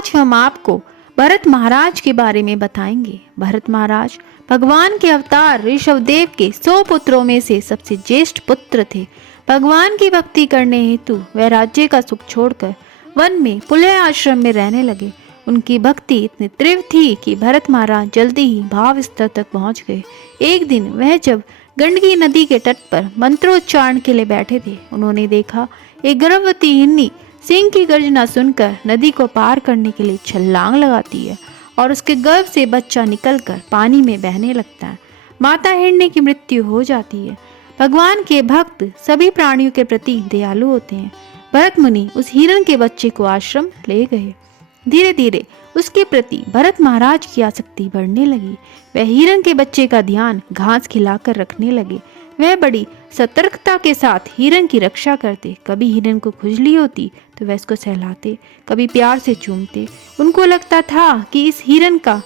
आज हम आपको भरत महाराज के बारे में बताएंगे। भरत महाराज भगवान के अवतार ऋषभदेव के 100 पुत्रों में से सबसे ज्येष्ठ पुत्र थे। भगवान की भक्ति करने हेतु वह राज्य का सुख छोड़कर वन में पुलह आश्रम में रहने लगे। उनकी भक्ति इतनी तीव्र थी कि भरत महाराज जल्दी ही भाव स्तर तक पहुंच गए। एक दिन वह जब गंडकी नदी के तट पर मंत्रोच्चारण के लिए बैठे थे, उन्होंने देखा एक गर्भवती हिरनी सिंह की गर्जना सुनकर नदी को पार करने के लिए छलांग लगाती है और उसके गर्भ से बच्चा निकलकर पानी में बहने लगता है। माता हिरनी की मृत्यु हो जाती है। भगवान के भक्त सभी प्राणियों के प्रति दयालु होते हैं। भरत मुनि उस हिरण के बच्चे को आश्रम ले गए। धीरे धीरे उसके प्रति भरत महाराज की आसक्ति बढ़ने लगी। वह हिरण के बच्चे का ध्यान घास खिलाकर रखने लगे। वह बड़ी सतर्कता के साथ हिरण की रक्षा करते। कभी हिरण को खुजली होती तो वह उसको सहलाते, कभी प्यार से चूमते। उनको लगता था कि इस हिरण का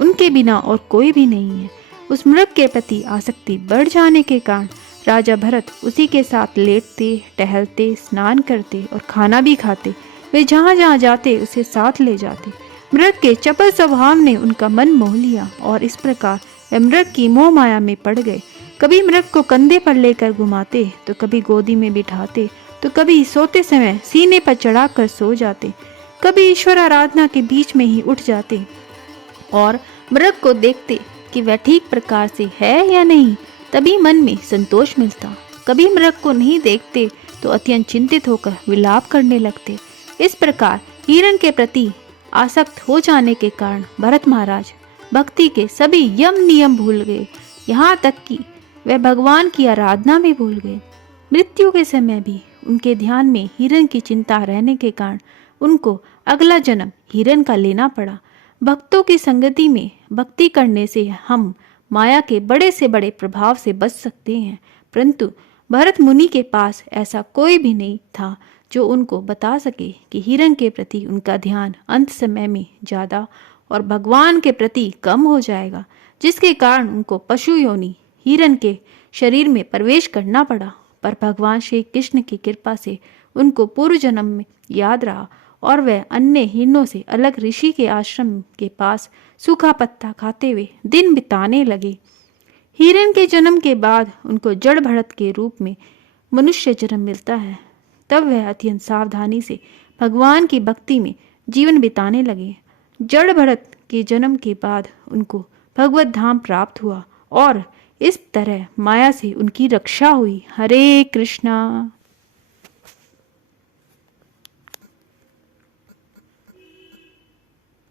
उनके बिना और कोई भी नहीं है। उस मृग के प्रति आसक्ति बढ़ जाने के कारण राजा भरत उसी के साथ लेटते, टहलते, स्नान करते और खाना भी खाते। वे जहाँ जहाँ जाते उसे साथ ले जाते। मृग के चपल स्वभाव ने उनका मन मोह लिया और इस प्रकार वे मृग की मोह माया में पड़ गए। कभी मृग को कंधे पर लेकर घुमाते, तो कभी गोदी में बिठाते, तो कभी सोते समय सीने पर चढ़ाकर सो जाते, कभी ईश्वर आराधना के बीच में ही उठ जाते और मृग को देखते कि वह ठीक प्रकार से है या नहीं, तभी मन में संतोष मिलता। कभी मृग को नहीं देखते तो अत्यंत चिंतित होकर विलाप करने लगते। इस प्रकार हिरण के प्रति आसक्त हो जाने के कारण भरत महाराज भक्ति के सभी यम नियम भूल गए, यहाँ तक कि वह भगवान की आराधना भी भूल गए। मृत्यु के समय भी उनके ध्यान में हिरण की चिंता रहने के कारण उनको अगला जन्म हिरण का लेना पड़ा। भक्तों की संगति में भक्ति करने से हम माया के बड़े से बड़े प्रभाव से बच सकते हैं, परंतु भरत मुनि के पास ऐसा कोई भी नहीं था जो उनको बता सके कि हिरण के प्रति उनका ध्यान अंत समय में ज़्यादा और भगवान के प्रति कम हो जाएगा, जिसके कारण उनको पशु योनि हिरण के शरीर में प्रवेश करना पड़ा। पर भगवान श्री कृष्ण की कृपा से उनको पूर्व जन्म में याद रहा और वह अन्य हिरणों से अलग ऋषि के आश्रम के पास सूखा पत्ता खाते हुए दिन बिताने लगे। हिरण के जन्म के बाद उनको जड़ भरत के रूप में मनुष्य जन्म मिलता है। तब वह अत्यंत सावधानी से भगवान की भक्ति में जीवन बिताने लगे। जड़ भरत के जन्म के बाद उनको भगवत धाम प्राप्त हुआ और इस तरह माया से उनकी रक्षा हुई। हरे कृष्णा।